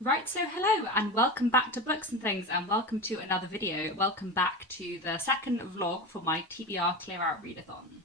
Right, so hello and welcome back to Books and Things and welcome to another video. Welcome back to the second vlog for my TBR Clear Out Readathon.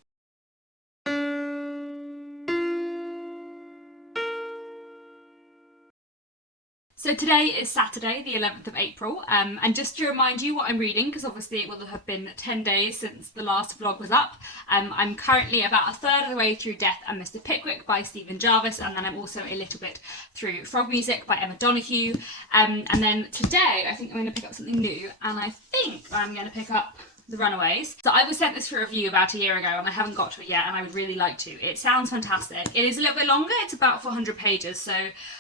So today is Saturday, the 11th of April, and just to remind you what I'm reading, because obviously it will have been 10 days since the last vlog was up, I'm currently about a third of the way through Death and Mr. Pickwick by Stephen Jarvis, and then I'm also a little bit through Frog Music by Emma Donoghue, and then today I think I'm going to pick up something new, and I think I'm going to pick up The Runaways. So I was sent this for review about a year ago and I haven't got to it yet and I would really like to. It sounds fantastic. It is a little bit longer, it's about 400 pages, so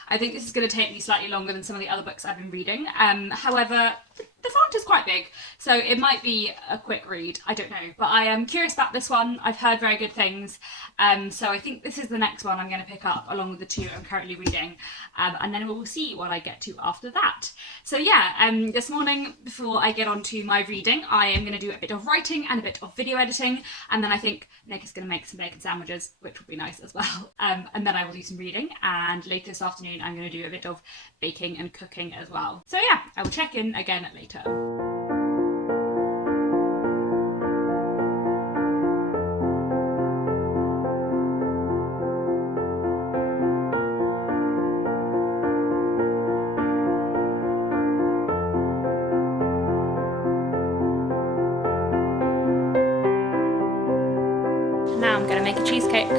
I think this is going to take me slightly longer than some of the other books I've been reading. However, the font is quite big, so it might be a quick read, I don't know. But I am curious about this one, I've heard very good things, so I think this is the next one I'm going to pick up along with the two I'm currently reading, and then we'll see what I get to after that. So yeah, this morning before I get on to my reading, I am going to do a bit of writing and a bit of video editing, and then I think Nick is going to make some bacon sandwiches, which will be nice as well, and then I will do some reading, and later this afternoon I'm going to do a bit of baking and cooking as well. So yeah, I will check in again later. Now I'm going to make a cheesecake.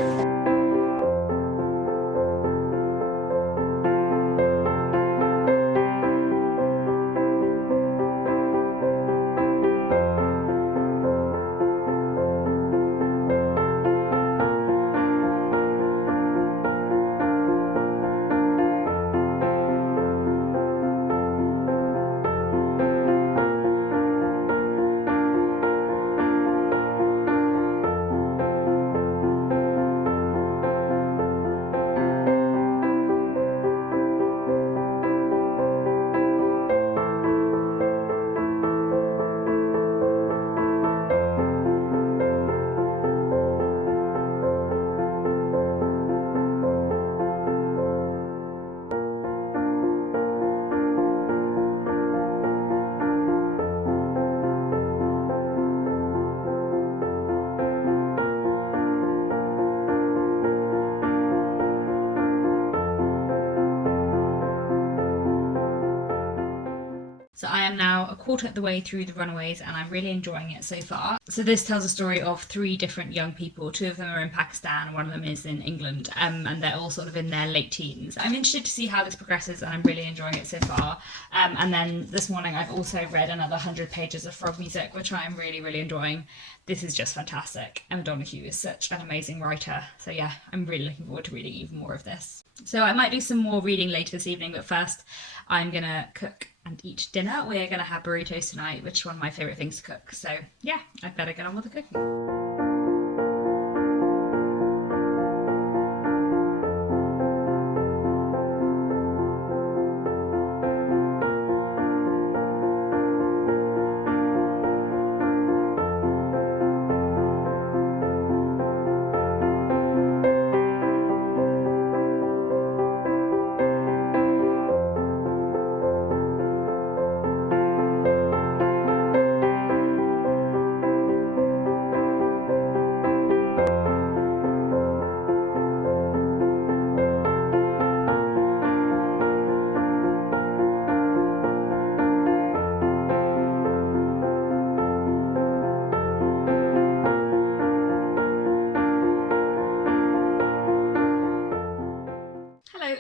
So I am now a quarter of the way through The Runaways and I'm really enjoying it so far. So this tells a story of three different young people. Two of them are in Pakistan, one of them is in England, and they're all sort of in their late teens. I'm interested to see how this progresses and I'm really enjoying it so far. And then this morning I've also read another 100 pages of Frog Music, which I'm really enjoying. This is just fantastic. Emma Donoghue is such an amazing writer. So yeah, I'm really looking forward to reading even more of this. So I might do some more reading later this evening, but first I'm gonna cook and eat dinner. We're gonna have burritos tonight, which is one of my favourite things to cook. So yeah, I'd better get on with the cooking.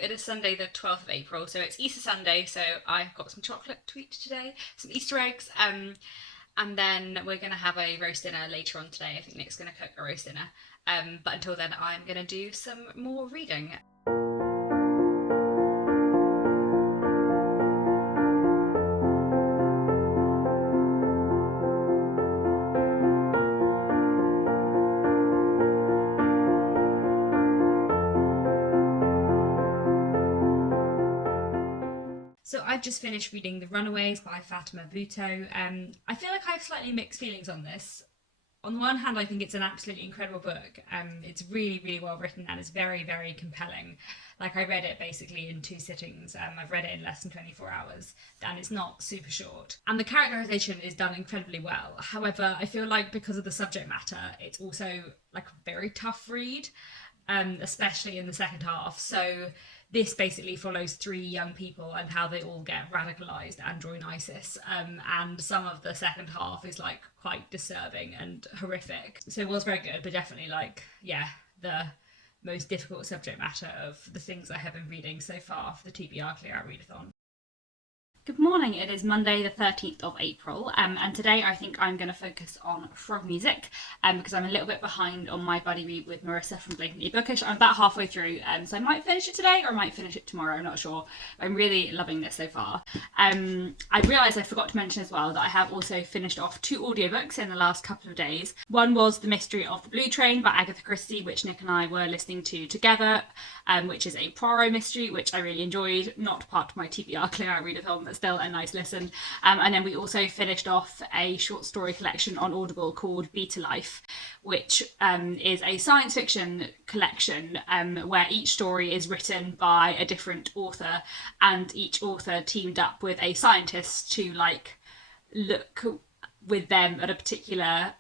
It is Sunday the 12th of April, so it's Easter Sunday, so I've got some chocolate to eat today, some Easter eggs, and then we're going to have a roast dinner later on today. I think Nick's going to cook a roast dinner, but until then I'm going to do some more reading. So I've just finished reading The Runaways by Fatima Bhutto. I feel like I have slightly mixed feelings on this. On the one hand, I think it's an absolutely incredible book. It's really, really well written and it's very, very compelling. Like, I read it basically in 2 sittings. I've read it in less than 24 hours, and it's not super short. And the characterization is done incredibly well. However, I feel like because of the subject matter, it's also like a very tough read, especially in the second half. So this basically follows 3 young people and how they all get radicalized and join ISIS. And some of the second half is like quite disturbing and horrific. So it was very good, but definitely like, yeah, the most difficult subject matter of the things I have been reading so far for the TBR Read-a-thon. Good morning, it is Monday the 13th of April, and today I think I'm going to focus on frog music, because I'm a little bit behind on my buddy read with Marissa from Blatantly Bookish. I'm about halfway through, so I might finish it today or I might finish it tomorrow, I'm not sure. I'm really loving this so far. I realised I forgot to mention as well that I have also finished off 2 audiobooks in the last couple of days. One was The Mystery of the Blue Train by Agatha Christie, which Nick and I were listening to together, which is a Poirot mystery, which I really enjoyed. Not part of my TBR Read-a-thon, but still a nice listen. And then we also finished off a short story collection on Audible called Beta Life, which is a science fiction collection where each story is written by a different author, and each author teamed up with a scientist to like look with them at a particular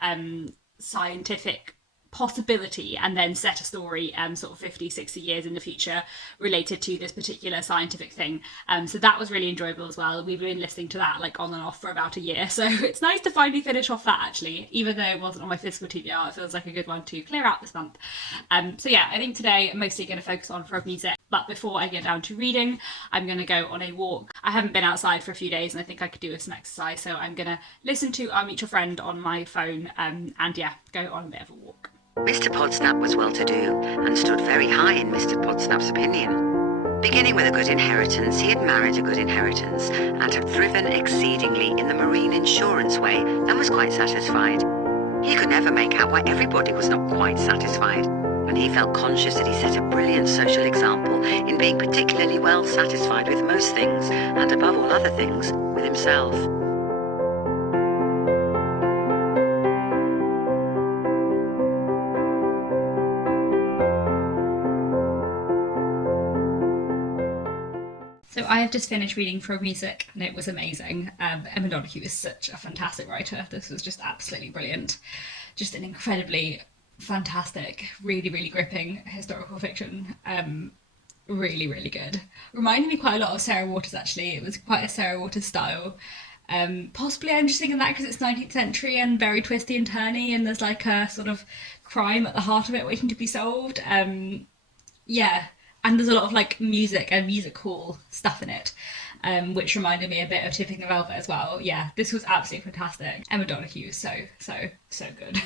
scientific possibility and then set a story sort of 50-60 years in the future related to this particular scientific thing. So that was really enjoyable as well. We've been listening to that like on and off for about a year, so it's nice to finally finish off that actually, even though it wasn't on my physical TBR. It feels like a good one to clear out this month. So yeah, I think today I'm mostly going to focus on frog music, but before I get down to reading, I'm going to go on a walk. I haven't been outside for a few days and I think I could do with some exercise, so I'm going to listen to I'll Meet Your Friend on my phone, and yeah, go on a bit of a walk. Mr. Podsnap was well-to-do and stood very high in Mr. Podsnap's opinion. Beginning with a good inheritance, he had married a good inheritance and had thriven exceedingly in the marine insurance way and was quite satisfied. He could never make out why everybody was not quite satisfied, and he felt conscious that he set a brilliant social example in being particularly well satisfied with most things, and above all other things, with himself. So I have just finished reading Frog Music and it was amazing. Emma Donoghue is such a fantastic writer. This was just absolutely brilliant. Just an incredibly fantastic, really, really gripping historical fiction. Really, really good. Reminded me quite a lot of Sarah Waters actually. It was quite a Sarah Waters style. Possibly I'm just thinking that because it's 19th century and very twisty and turny, and there's like a sort of crime at the heart of it waiting to be solved. Yeah. And there's a lot of like music and musical stuff in it, which reminded me a bit of Tipping the Velvet as well. Yeah, this was absolutely fantastic. Emma Donoghue, so good.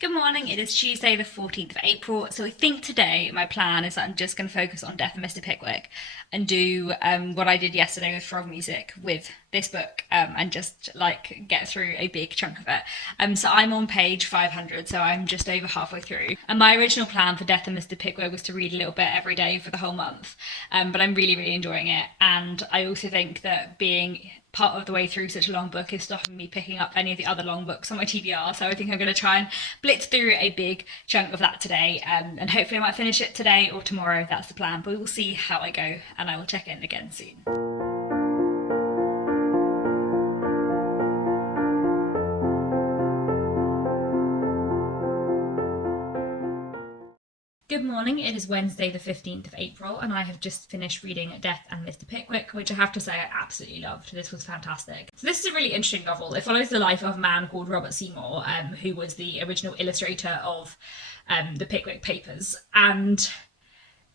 Good morning, it is Tuesday the 14th of April, so I think today my plan is that I'm just going to focus on Death of Mr. Pickwick and do what I did yesterday with Frog Music with this book, and just like get through a big chunk of it. So I'm on page 500, so I'm just over halfway through. And my original plan for Death of Mr. Pickwick was to read a little bit every day for the whole month, but I'm really, really enjoying it. And I also think that being part of the way through such a long book is stopping me picking up any of the other long books on my TBR, so I think I'm going to try and blitz through a big chunk of that today, and hopefully I might finish it today or tomorrow. That's the plan, but we will see how I go, and I will check in again soon. Good morning, it is Wednesday the 15th of April and I have just finished reading Death and Mr. Pickwick, which I have to say I absolutely loved. This was fantastic. So this is a really interesting novel. It follows the life of a man called Robert Seymour, who was the original illustrator of the Pickwick Papers, and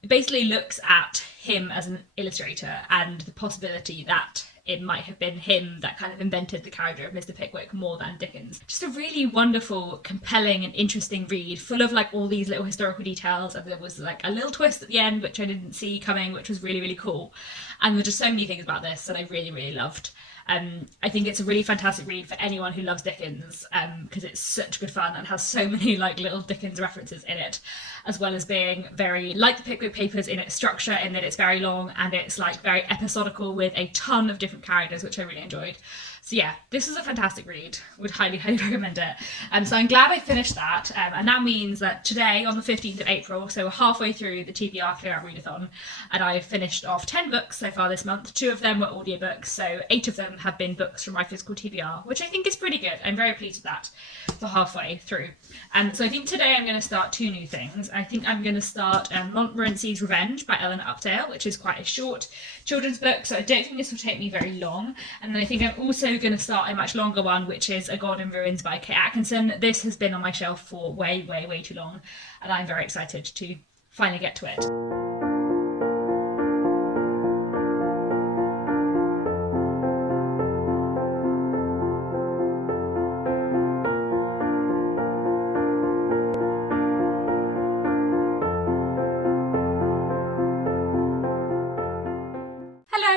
it basically looks at him as an illustrator and the possibility that it might have been him that kind of invented the character of Mr. Pickwick more than Dickens. Just a really wonderful, compelling and interesting read, full of like all these little historical details, and there was like a little twist at the end which I didn't see coming, which was really, really cool. And there's just so many things about this that I really, really loved. I think it's a really fantastic read for anyone who loves Dickens, because it's such good fun and has so many like little Dickens references in it, as well as being very like the Pickwick Papers in its structure, in that it's very long and it's like very episodical with a ton of different characters, which I really enjoyed. So yeah, this was a fantastic read. Would highly recommend it. So I'm glad I finished that. And that means that today, on the 15th of April, so we're halfway through the TBR Read-a-thon, and I finished off 10 books so far this month. 2 of them were audiobooks, so 8 of them have been books from my physical TBR, which I think is pretty good. I'm very pleased with that for halfway through. So I think today I'm going to start 2 new things. I think I'm going to start Montmorency's Revenge by Eleanor Updale, which is quite a short children's book, so I don't think this will take me very long. And then I think I'm also going to start a much longer one, which is A God in Ruins by Kate Atkinson. This has been on my shelf for way too long, and I'm very excited to finally get to it.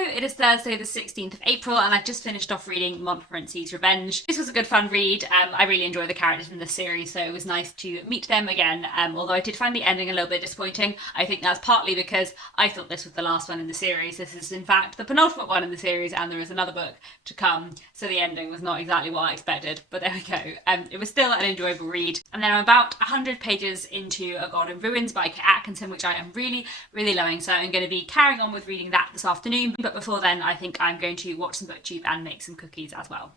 It is Thursday the 16th of April and I've just finished off reading Montmorency's Revenge. This was a good fun read. I really enjoy the characters in this series, so it was nice to meet them again, although I did find the ending a little bit disappointing. I think that's partly because I thought this was the last one in the series. This is in fact the penultimate one in the series and there is another book to come, so the ending was not exactly what I expected, but there we go. It was still an enjoyable read. And then I'm about 100 pages into A God in Ruins by Kate Atkinson, which I am really loving, so I'm going to be carrying on with reading that this afternoon, but before then I think I'm going to watch some BookTube and make some cookies as well.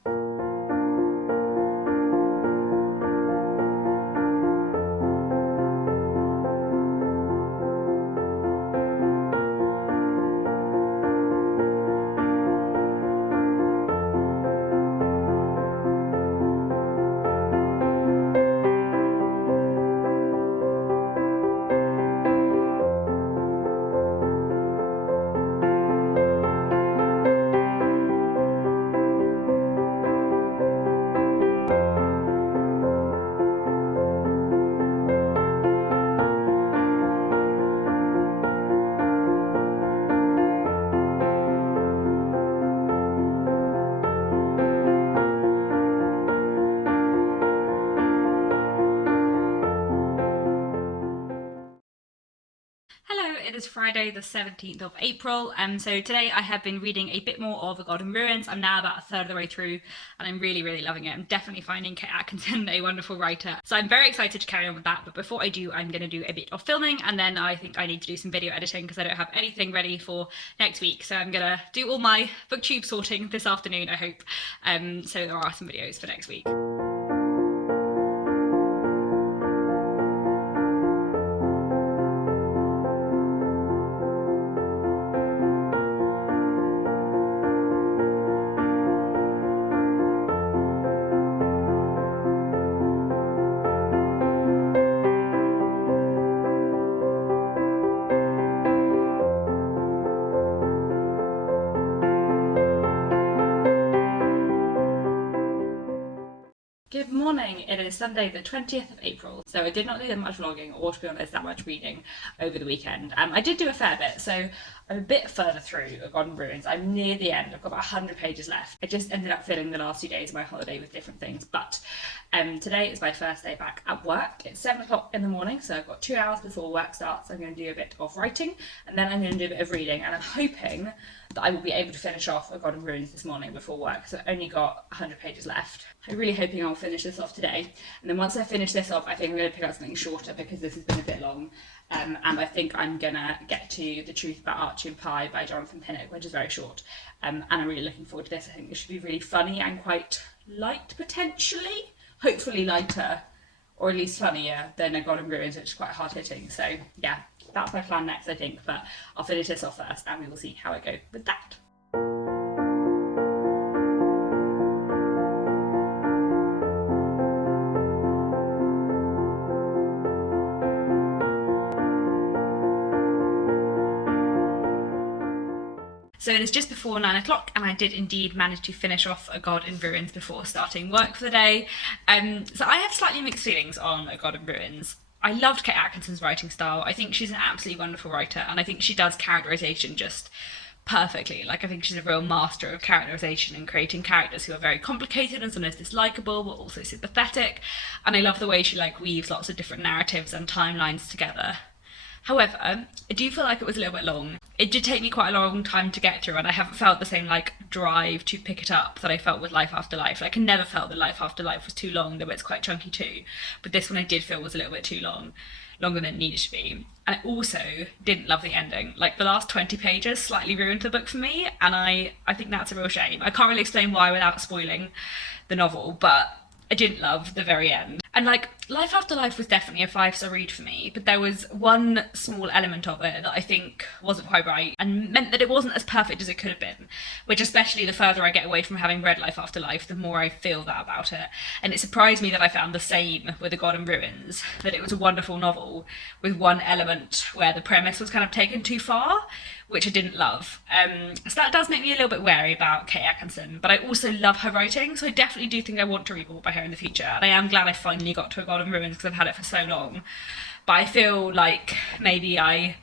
It is Friday the 17th of April, so today I have been reading a bit more of A God in Ruins. I'm now about a third of the way through and I'm really loving it. I'm definitely finding Kate Atkinson a wonderful writer, so I'm very excited to carry on with that. But before I do, I'm going to do a bit of filming and then I think I need to do some video editing because I don't have anything ready for next week, so I'm going to do all my BookTube sorting this afternoon, I hope, so there are some videos for next week. Good morning, it is Sunday the 20th of April, so I did not do that much vlogging or, to be honest, that much reading over the weekend. I did do a fair bit, so I'm a bit further through A God in Ruins. I'm near the end, I've got about 100 pages left. I just ended up filling the last 2 days of my holiday with different things, but today is my first day back at work. It's 7 o'clock in the morning, so I've got 2 hours before work starts. I'm going to do a bit of writing, and then I'm going to do a bit of reading, and I'm hoping that I will be able to finish off A God in Ruins this morning before work, so I've only got 100 pages left. I'm really hoping I'll finish this off today, and then once I finish this off, I think I'm going to pick up something shorter because this has been a bit long, and I think I'm going to get to The Truth About Archie and Pye by Jonathan Pinnock, which is very short, and I'm really looking forward to this. I think this should be really funny and quite light, potentially, hopefully lighter, or at least funnier than A God in Ruins, which is quite hard-hitting. So yeah, that's my plan next, I think, but I'll finish this off first and we will see how I go with that. So it is just before 9 o'clock and I did indeed manage to finish off A God in Ruins before starting work for the day. So I have slightly mixed feelings on A God in Ruins. I loved Kate Atkinson's writing style. I think she's an absolutely wonderful writer and I think she does characterization just perfectly. Like, I think she's a real master of characterization and creating characters who are very complicated and sometimes dislikable but also sympathetic. And I love the way she weaves lots of different narratives and timelines together. However, I do feel like it was a little bit long. it did take me quite a long time to get through, and I haven't felt the same like drive to pick it up that I felt with Life After Life. Like I never felt that Life After Life was too long, though it's quite chunky too. But this one I did feel was a little bit too long, longer than it needed to be. And I also didn't love the ending. Like the last 20 pages slightly ruined the book for me, and I think that's a real shame. I can't really explain why without spoiling the novel, but I didn't love the very end. And like Life After Life was definitely a 5-star read for me, but there was one small element of it that I think wasn't quite right and meant that it wasn't as perfect as it could have been, which especially the further I get away from having read Life After Life, the more I feel that about it. And it surprised me that I found the same with The God in Ruins, that it was a wonderful novel with one element where the premise was kind of taken too far, which I didn't love. So that does make me a little bit wary about Kate Atkinson, but I also love her writing, so I definitely do think I want to read more by her in the future. And I am glad I finally got to A God in Ruins because I've had it for so long. But I feel like maybe I'm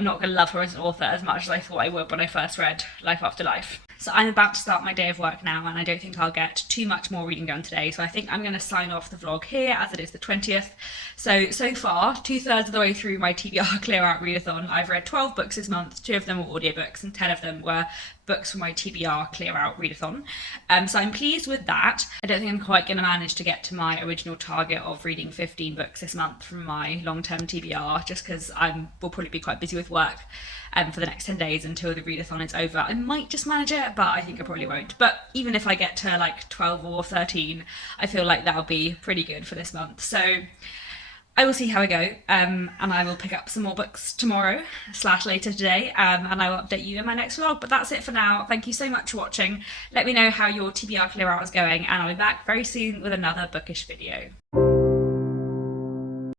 not going to love her as an author as much as I thought I would when I first read Life After Life. So I'm about to start my day of work now, and I don't think I'll get too much more reading done today, so I think I'm going to sign off the vlog here as it is the 20th. So far, 2/3 of the way through my TBR Clear Out Readathon, I've read 12 books this month. 2 of them were audiobooks and 10 of them were books from my TBR Clear Out Readathon. So I'm pleased with that. I don't think I'm quite going to manage to get to my original target of reading 15 books this month from my long-term TBR, just because I will probably be quite busy with work for the next 10 days until the readathon is over. I might just manage it, but I think I probably won't. But even if I get to like 12 or 13, I feel like that'll be pretty good for this month. So I will see how I go, and I will pick up some more books tomorrow / later today, and I will update you in my next vlog. But that's it for now. Thank you so much for watching. Let me know how your TBR clear out is going, and I'll be back very soon with another bookish video.